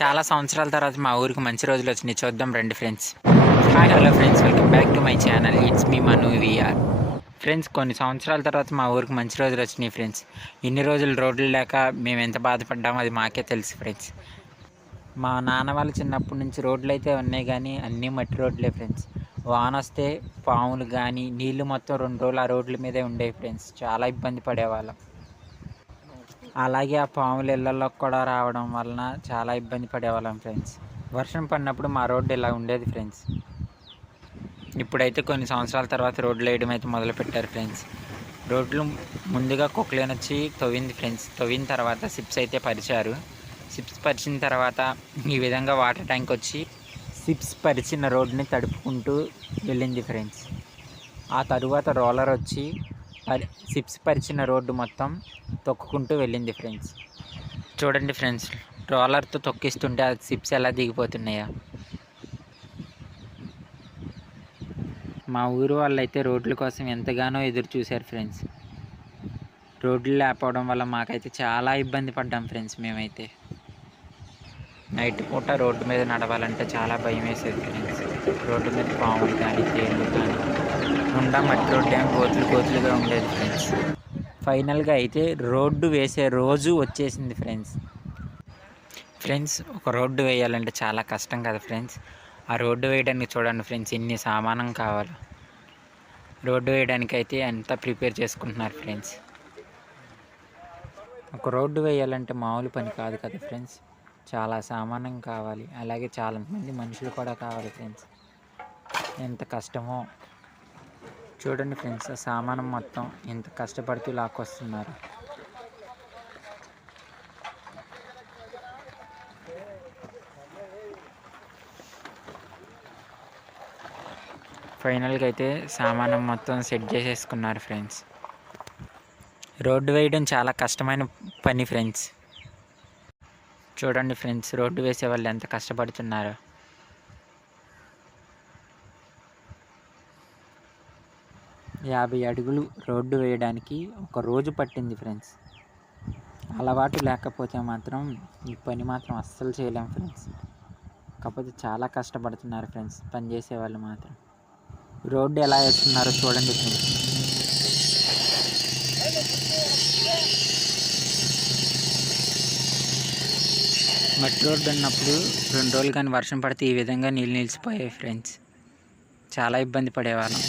చాలా సంవత్సరాల తర్వాత మా ఊరికి మంచి రోజులు వచ్చినాయి. చూద్దాం రండి friends. Hi hello friends welcome back to my channel it's me Manu we are friends కొన్ని సంవత్సరాల తర్వాత మా ఊరికి మంచి రోజులు వచ్చినాయి ఫ్రెండ్స్. ఇన్ని రోజులు రోడ్లు లేక మేము ఎంత బాధపడ్డామో అది మాకే తెలుసు ఫ్రెండ్స్. మా నాన్న వాళ్ళు చిన్నప్పటి నుంచి రోడ్లు అయితే ఉన్నాయి కానీ అన్నీ మట్టి రోడ్లే ఫ్రెండ్స్. వాన వస్తే పాములు కానీ నీళ్ళు మొత్తం రెండు రోజులు ఆ రోడ్ల మీదే ఉండేవి ఫ్రెండ్స్. చాలా ఇబ్బంది పడేవాళ్ళం. అలాగే ఆ పాములు ఇళ్ళల్లోకి కూడా రావడం వలన చాలా ఇబ్బంది పడేవాళ్ళం ఫ్రెండ్స్. వర్షం పడినప్పుడు మా రోడ్డు ఇలా ఉండేది ఫ్రెండ్స్. ఇప్పుడైతే కొన్ని సంవత్సరాల తర్వాత రోడ్లు వేయడం అయితే మొదలు పెట్టారు ఫ్రెండ్స్. రోడ్లు ముందుగా కుక్కలేని వచ్చి తవ్వింది ఫ్రెండ్స్. తవ్విన తర్వాత సిప్స్ అయితే పరిచారు. సిప్స్ పరిచిన తర్వాత ఈ విధంగా వాటర్ ట్యాంక్ వచ్చి సిప్స్ పరిచిన రోడ్ని తడుపుకుంటూ వెళ్ళింది ఫ్రెండ్స్. ఆ తరువాత రోలర్ వచ్చి పరి సిప్స్ పరిచిన రోడ్డు మొత్తం తొక్కుకుంటూ వెళ్ళింది ఫ్రెండ్స్. చూడండి ఫ్రెండ్స్ ట్రాలర్తో తొక్కిస్తుంటే ఆ సిప్స్ ఎలా దిగిపోతున్నాయా. మా ఊరు వాళ్ళైతే రోడ్ల కోసం ఎంతగానో ఎదురు చూశారు ఫ్రెండ్స్. రోడ్లు లేకపోవడం వల్ల మాకైతే చాలా ఇబ్బంది పడ్డాం ఫ్రెండ్స్ మేమైతే. నైట్ పూట రోడ్డు మీద నడవాలంటే చాలా భయం వేసేది ఫ్రెండ్స్. రోడ్డు మీద పాములు కానీ తేళ్ళు కానీ. ఉండా మట్టి రోడ్డు ఏమో కోతులు కోతులుగా ఉండేది ఫ్రెండ్స్ ఫైనల్గా అయితే రోడ్డు వేసే రోజు వచ్చేసింది ఫ్రెండ్స్ ఫ్రెండ్స్ ఒక రోడ్డు వేయాలంటే చాలా కష్టం కదా ఫ్రెండ్స్ ఆ రోడ్డు వేయడానికి చూడండి ఫ్రెండ్స్ ఎన్ని సామానం కావాలి. రోడ్డు వేయడానికి అయితే అంతా ప్రిపేర్ చేసుకుంటున్నారు ఫ్రెండ్స్ ఒక రోడ్డు వేయాలంటే మామూలు పని కాదు కదా ఫ్రెండ్స్ చాలా సామానం కావాలి. అలాగే చాలామంది మనుషులు కూడా కావాలి ఫ్రెండ్స్ ఎంత కష్టమో. చూడండి ఫ్రెండ్స్ సామానం మొత్తం ఎంత కష్టపడుతూ లాక్కొస్తున్నారు. ఫైనల్గా అయితే సామానం మొత్తం సెట్ చేసేసుకున్నారు ఫ్రెండ్స్. రోడ్డు వేయడం చాలా కష్టమైన పని ఫ్రెండ్స్. చూడండి ఫ్రెండ్స్ రోడ్డు వేసే వాళ్ళు ఎంత కష్టపడుతున్నారో. యాభై అడుగులు రోడ్డు వేయడానికి ఒక రోజు పట్టింది ఫ్రెండ్స్. అలవాటు లేకపోతే మాత్రం ఈ పని మాత్రం అస్సలు చేయలేం ఫ్రెండ్స్. కాకపోతే చాలా కష్టపడుతున్నారు ఫ్రెండ్స్ పని చేసే వాళ్ళు మాత్రం. రోడ్డు ఎలా వేస్తున్నారో చూడండి ఫ్రెండ్స్. మట్టి రోడ్డు ఉన్నప్పుడు రెండు రోజులు కానీ వర్షం పడితే ఈ విధంగా నీళ్ళు నిలిచిపోయాయి ఫ్రెండ్స్. చాలా ఇబ్బంది పడేవాళ్ళం.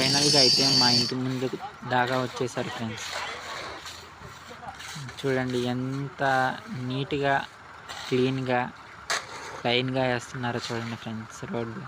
ఫైనల్గా అయితే మా ఇంటి ముందు దాకా వచ్చేసారు ఫ్రెండ్స్. చూడండి ఎంత నీట్గా క్లీన్గా లైన్గా వేస్తున్నారో చూడండి ఫ్రెండ్స్ రోడ్డు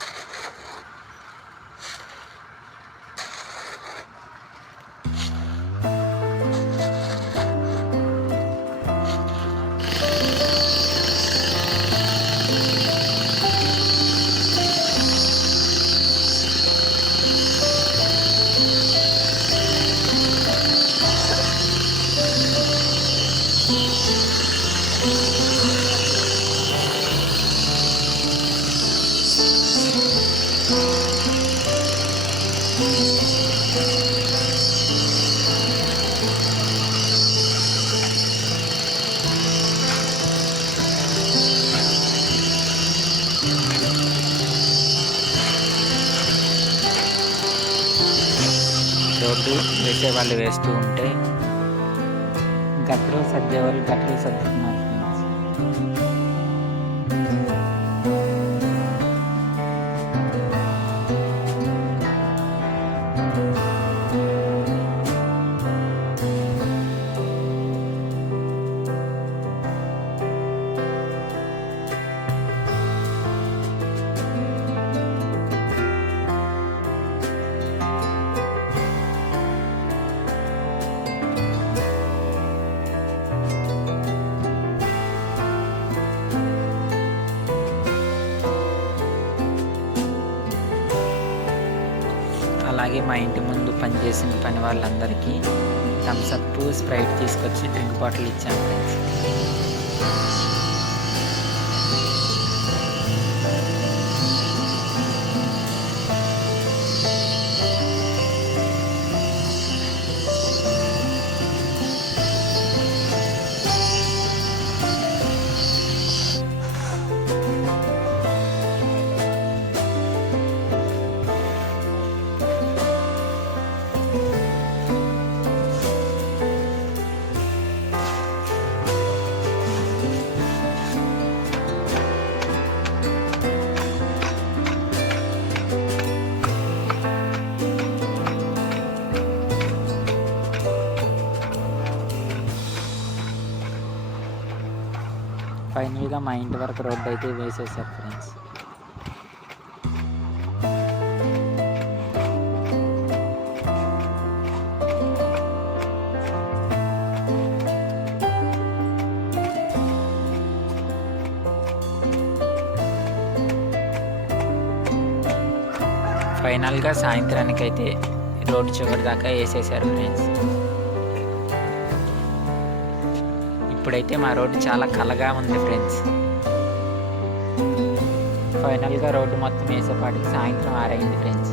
రోడ్డు వేసేవాళ్ళు వేస్తూ ఉంటే గట్టలు సర్దేవాళ్ళు వాళ్ళు సర్దుతున్నారు అలాగే మా ఇంటి ముందు పనిచేసిన పని వాళ్ళందరికీ థమ్స్అప్ స్ప్రైట్ తీసుకొచ్చి డ్రింక్ బాటిల్ ఇచ్చాను. ఫ్రెండ్స్ ఫైనల్గా మా ఇంటి వరకు రోడ్డు అయితే వేసేసారు ఫ్రెండ్స్. ఫైనల్గా సాయంత్రానికి అయితే రోడ్డు చివరి దాకా వేసేసారు ఫ్రెండ్స్. ఇప్పుడైతే మా రోడ్డు చాలా కలగా ఉంది ఫ్రెండ్స్. ఫైనల్గా రోడ్డు మొత్తం వేసేపాటికి సాయంత్రం ఆరైంది ఫ్రెండ్స్.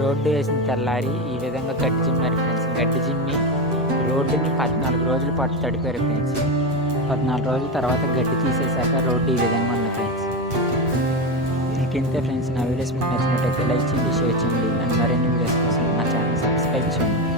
రోడ్డు వేసిన తెల్లారి ఈ విధంగా గడ్డి జిమ్మారు ఫ్రెండ్స్. గడ్డి జిమ్మి రోడ్డుని పద్నాలుగు రోజుల పాటు తడిపారు ఫ్రెండ్స్. పద్నాలుగు రోజుల తర్వాత గడ్డి తీసేశాక రోడ్డు ఈ విధంగా ఉంది ఫ్రెండ్స్. ఇంతే ఫ్రెండ్స్. నా వీడియోస్ మీకు నచ్చినట్టయితే లైక్ చేయండి షేర్ చేయండి. అండ్ మరిన్ని వీడియోస్ కోసం నా ఛానల్ సబ్స్క్రైబ్ చేయండి.